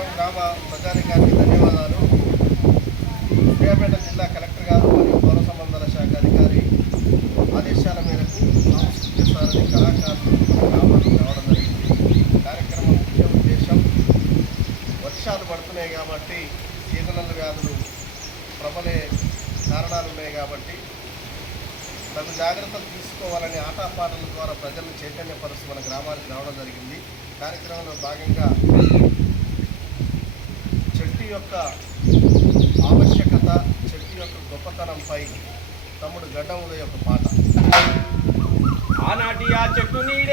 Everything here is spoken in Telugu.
సీతాపురం గ్రామ ప్రజానికానికి ధన్యవాదాలు. సూర్యాపేట జిల్లా కలెక్టర్ గారు మరియు పౌర సంబంధాల శాఖ అధికారి ఆదేశాల మేరకు సాంస్కృతిక సారథి కళాకారులు గ్రామానికి రావడం జరిగింది. కార్యక్రమం ముఖ్య ఉద్దేశం వర్షాలు పడుతున్నాయి కాబట్టి సీజనల్ వ్యాధులు ప్రబలే కారణాలు ఉన్నాయి కాబట్టి తగు జాగ్రత్తలు తీసుకోవాలని ఆటపాటల ద్వారా ప్రజలను చైతన్యపరుస్తూ మన గ్రామానికి రావడం జరిగింది. కార్యక్రమంలో భాగంగా యొక్క ఆవశ్యకత చెట్టు యొక్క గొప్పతనంపై తమ్ముడు గడ్డ ఉదయ యొక్క పాట. ఆనాటి ఆ చెట్టు నీడ